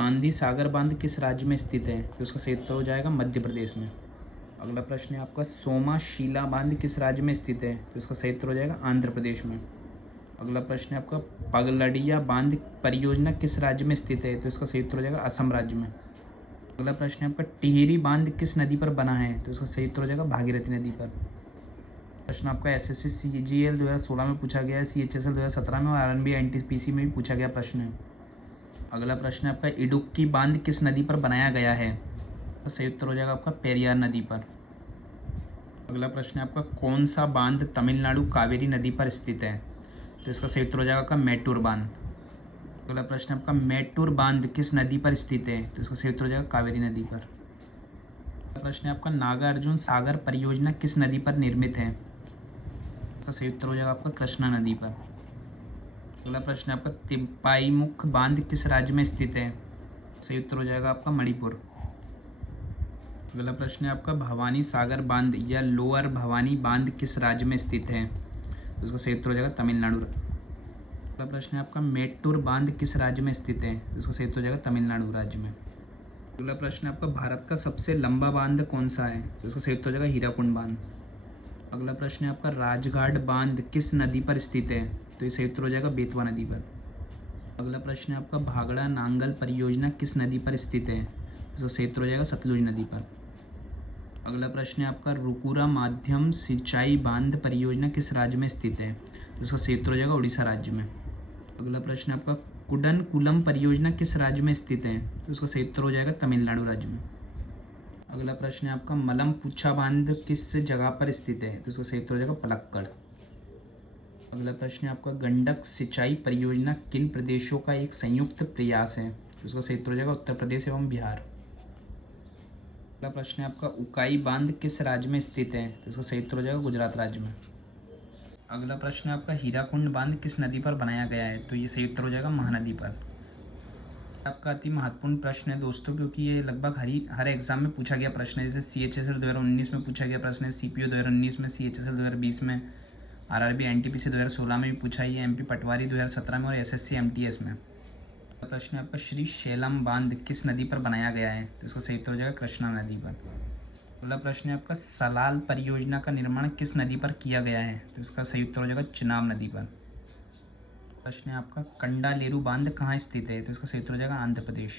गांधी सागर बांध किस राज्य में स्थित है? तो उसका सही उत्तर हो जाएगा मध्य प्रदेश में। अगला प्रश्न है आपका, सोमाशिला बांध किस राज्य में स्थित है? तो इसका सही उत्तर हो जाएगा आंध्र प्रदेश में। अगला प्रश्न है आपका, पगलड़िया बांध परियोजना किस राज्य में स्थित है? तो इसका सही उत्तर हो जाएगा असम राज्य में। अगला प्रश्न है आपका, टिहरी बांध किस नदी पर बना है? तो इसका सही उत्तर हो जाएगा भागीरथी नदी पर। प्रश्न आपका एसएससी सीजीएल 2016 में पूछा गया है, सीएचएसएल 2017 में और आरएनबी एनटीपीसी में भी पूछा गया प्रश्न है। अगला प्रश्न है आपका, इडुक्की बांध किस नदी पर बनाया गया है? तो सही उत्तर हो जाएगा आपका पेरियार नदी पर। अगला प्रश्न है आपका, कौन सा बांध तमिलनाडु कावेरी नदी पर स्थित है? तो इसका सही उत्तर हो जाएगा आपका मेट्टूर बांध। अगला प्रश्न है आपका, मेट्टूर बांध किस नदी पर स्थित है? तो इसका सही उत्तर हो जाएगा कावेरी नदी पर। अगला प्रश्न है आपका, नागार्जुन सागर परियोजना किस नदी पर निर्मित है? इसका सही उत्तर हो जाएगा आपका कृष्णा नदी पर। अगला प्रश्न है आपका, तिपाईमुख बांध किस राज्य में स्थित है? सही उत्तर हो जाएगा आपका मणिपुर। अगला प्रश्न है आपका, भवानी सागर बांध या लोअर भवानी बांध किस राज्य में स्थित है? तो उसका सही उत्तर हो जाएगा तमिलनाडु। अगला प्रश्न है आपका, मेट्टूर बांध किस राज्य में स्थित है? तो उसका सही उत्तर हो जाएगा तमिलनाडु राज्य में। अगला प्रश्न है आपका, भारत का सबसे लंबा बांध कौन सा है? तो उसका सही उत्तर हो जाएगा हीराकुंड बांध। अगला प्रश्न है आपका, राजघाट बांध किस नदी पर स्थित है? तो ये सही उत्तर हो जाएगा बेतवा नदी पर। अगला प्रश्न है आपका, भागड़ा नांगल परियोजना किस नदी पर स्थित है? इसका सही उत्तर हो जाएगा सतलुज नदी पर। अगला प्रश्न है आपका, रुकुरा माध्यम सिंचाई बांध परियोजना किस राज्य में स्थित है? तो इसका सही उत्तर हो जाएगा उड़ीसा राज्य में। अगला प्रश्न है आपका, कुडनकुलम परियोजना किस राज्य में स्थित है? तो इसका सही उत्तर हो जाएगा तमिलनाडु राज्य में। अगला प्रश्न है आपका, मलमपुच्छा बांध किस जगह पर स्थित है? तो इसका सही उत्तर हो जाएगा पलक्कड़। अगला प्रश्न है आपका, गंडक सिंचाई परियोजना किन प्रदेशों का एक संयुक्त प्रयास है? तो इसका सही उत्तर हो जाएगा उत्तर प्रदेश एवं बिहार। अगला प्रश्न है आपका, उकाई बांध किस राज्य में स्थित है? तो इसका सही उत्तर हो जाएगा गुजरात राज्य में। अगला प्रश्न है आपका, हीराकुंड बांध किस नदी पर बनाया गया है? तो ये सही उत्तर हो जाएगा महानदी पर। आपका अति महत्वपूर्ण प्रश्न है दोस्तों, क्योंकि ये लगभग हर एग्जाम में पूछा गया प्रश्न है। जैसे सीएचएसएल 2019 में पूछा गया प्रश्न है, सीपीओ 2019 में, सीएचएसएल 2020 में, आरआरबी एनटीपीसी 2016 में भी पूछा है, एमपी पटवारी 2017 में और एसएससी एमटीएस में। प्रश्न है आपका, श्री शैलम बांध किस नदी पर बनाया गया है? तो इसका सही उत्तर हो जाएगा कृष्णा नदी पर। अगला प्रश्न है आपका, सलाल परियोजना का निर्माण किस नदी पर किया गया है? तो इसका सही उत्तर हो जाएगा चिनाब नदी पर। प्रश्न है आपका, कंडालेरू बांध कहाँ स्थित है? तो इसका सही उत्तर हो जाएगा आंध्र प्रदेश।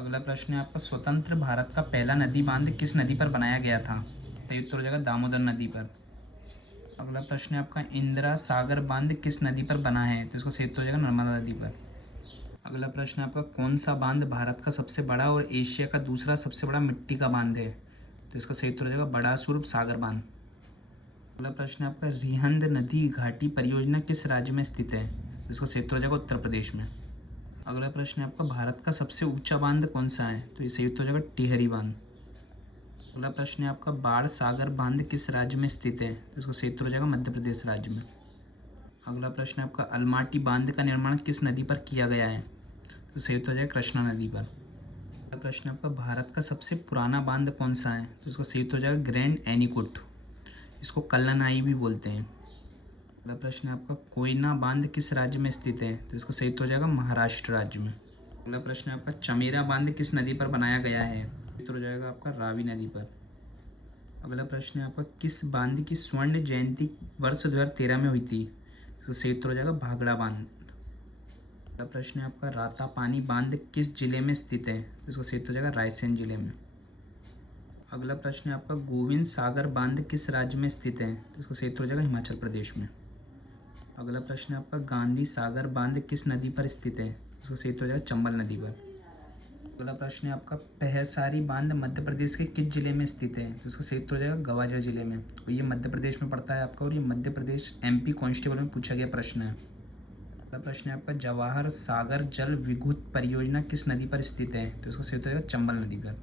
अगला प्रश्न है आपका, स्वतंत्र भारत का पहला नदी बांध किस नदी पर बनाया गया था? सही उत्तर हो जाएगा दामोदर नदी पर। अगला प्रश्न है आपका, इंदिरा सागर बांध किस नदी पर बना है? तो इसका सही उत्तर हो जाएगा नर्मदा नदी पर। अगला प्रश्न है आपका, कौन सा बांध भारत का सबसे बड़ा और एशिया का दूसरा सबसे बड़ा मिट्टी का बांध है? तो इसका सही उत्तर हो जाएगा बड़ासुर सागर बांध। अगला प्रश्न है आपका, रिहंद नदी घाटी परियोजना किस राज्य में स्थित है? तो इसका सही उत्तर हो जाएगा उत्तर प्रदेश में। अगला प्रश्न है आपका, भारत का सबसे ऊंचा बांध कौन सा है? तो ये सही उत्तर हो जाएगा टिहरी बांध। अगला प्रश्न है आपका, बाढ़ सागर बांध किस राज्य में स्थित है? तो इसका सही उत्तर हो जाएगा मध्य प्रदेश राज्य में। अगला प्रश्न है आपका, अलमाटी बांध का निर्माण किस नदी पर किया गया है? तो सही उत्तर हो जाएगा कृष्णा नदी पर। अगला प्रश्न है आपका, भारत का सबसे पुराना बांध कौन सा है? तो इसका सही उत्तर हो जाएगा ग्रैंड एनीकुट, इसको कल्लनाई भी बोलते हैं। अगला प्रश्न है आपका, कोयना बांध किस राज्य में स्थित है? तो इसका सही उत्तर हो जाएगा महाराष्ट्र राज्य में। अगला प्रश्न है आपका, चमेरा बांध किस नदी पर बनाया गया है? उत्तर हो जाएगा आपका रावी नदी पर। अगला प्रश्न है आपका, किस बांध की स्वर्ण जयंती वर्ष 2013 में हुई थी? तो सही उत्तर हो जाएगा भागड़ा बांध। अगला प्रश्न है आपका, रातापानी बांध किस जिले में स्थित है? तो इसका सही उत्तर हो जाएगा रायसेन जिले में। अगला प्रश्न है आपका, गोविंद सागर बांध किस राज्य में स्थित है? तो इसका सही उत्तर हो जाएगा हिमाचल प्रदेश में। अगला प्रश्न है आपका, गांधी सागर बांध किस नदी पर स्थित है? तो इसका सही उत्तर हो जाएगा चंबल नदी पर। अगला प्रश्न है आपका, पहसारी बांध मध्य प्रदेश के किस जिले में स्थित है? तो इसका सही उत्तर हो जाएगा गवालियर जिले में, और ये मध्य प्रदेश में पड़ता है आपका, और ये मध्य प्रदेश एमपी कांस्टेबल में पूछा गया प्रश्न है। अगला प्रश्न है आपका, जवाहर सागर जल विद्युत परियोजना किस नदी पर स्थित है? तो इसका सही उत्तर हो जाएगा चंबल नदी पर।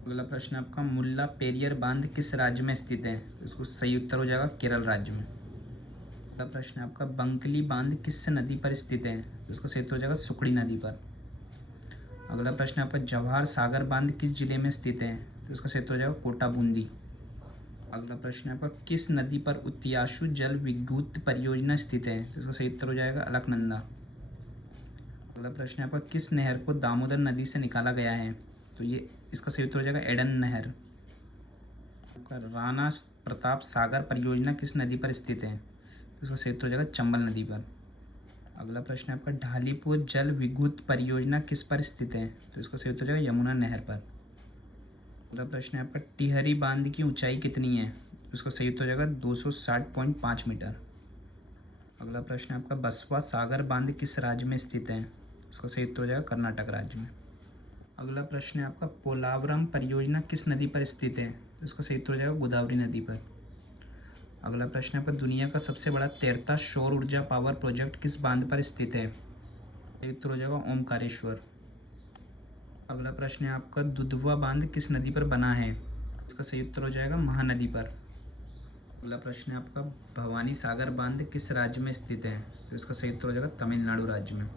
अगला प्रश्न है आपका, मुल्ला पेरियर बांध किस राज्य में स्थित है? तो इसको सही उत्तर हो जाएगा केरल राज्य में। अगला प्रश्न है आपका, बंकली बांध किस नदी पर स्थित है? तो इसका सही उत्तर हो जाएगा सुकड़ी नदी पर। अगला प्रश्न है आपका, जवाहर सागर बांध किस जिले में स्थित है? तो इसका सही उत्तर हो जाएगा कोटा बूंदी। अगला प्रश्न है आपका, किस नदी पर उत्याशु जल विद्युत परियोजना स्थित है? तो इसका सही उत्तर हो जाएगा अलकनंदा। अगला प्रश्न है आपका, किस नहर को दामोदर नदी से निकाला गया है? तो ये इसका सही उत्तर हो जाएगा एडन नहर। आपका राणा प्रताप सागर परियोजना किस नदी पर स्थित है? तो इसका सही उत्तर हो जाएगा चंबल नदी पर। अगला प्रश्न है आपका, ढालीपुर जल विद्युत परियोजना किस पर स्थित है? तो इसका सही उत्तर हो जाएगा यमुना नहर पर। अगला प्रश्न है आपका, टिहरी बांध की ऊंचाई कितनी है? तो इसका सही उत्तर हो जाएगा 260.5 मीटर। अगला प्रश्न है आपका, बसवा सागर बांध किस राज्य में स्थित है? इसका सही उत्तर हो जाएगा कर्नाटक राज्य में। अगला प्रश्न है आपका, पोलावरम परियोजना किस नदी पर स्थित है? तो इसका सही उत्तर हो जाएगा गोदावरी नदी पर। अगला प्रश्न है आपका, दुनिया का सबसे बड़ा तैरता सौर ऊर्जा पावर प्रोजेक्ट किस बांध पर स्थित है? सही उत्तर हो जाएगा ओमकारेश्वर। अगला प्रश्न है आपका, दुधवा बांध किस नदी पर बना है? इसका सही उत्तर हो जाएगा महानदी पर। अगला प्रश्न है आपका, भवानी सागर बांध किस राज्य में स्थित है? तो इसका सही उत्तर हो जाएगा तमिलनाडु राज्य में।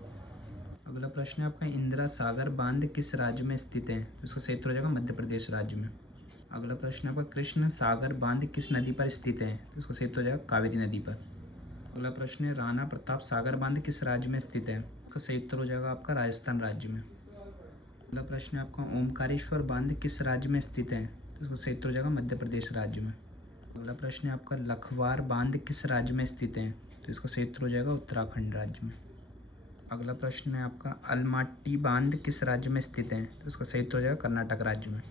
अगला प्रश्न है आपका, इंदिरा सागर बांध किस राज्य में स्थित है? तो इसका सही उत्तर हो जाएगा मध्य प्रदेश राज्य में। अगला प्रश्न है आपका, कृष्ण सागर बांध किस नदी पर स्थित है? तो इसका सही उत्तर हो जाएगा कावेरी नदी पर। अगला प्रश्न है, राणा प्रताप सागर बांध किस राज्य में स्थित है? इसका सही उत्तर हो जाएगा आपका राजस्थान राज्य में। अगला प्रश्न है आपका, ओमकारेश्वर बांध किस राज्य में स्थित है? तो इसका सही उत्तर हो जाएगा मध्य प्रदेश राज्य में। अगला प्रश्न है आपका, लखवार बांध किस राज्य में स्थित है? तो इसका सही उत्तर हो जाएगा उत्तराखंड राज्य में। अगला प्रश्न है आपका, अलमाटी बांध किस राज्य में स्थित है? तो इसका सही उत्तर हो जाएगा कर्नाटक राज्य में।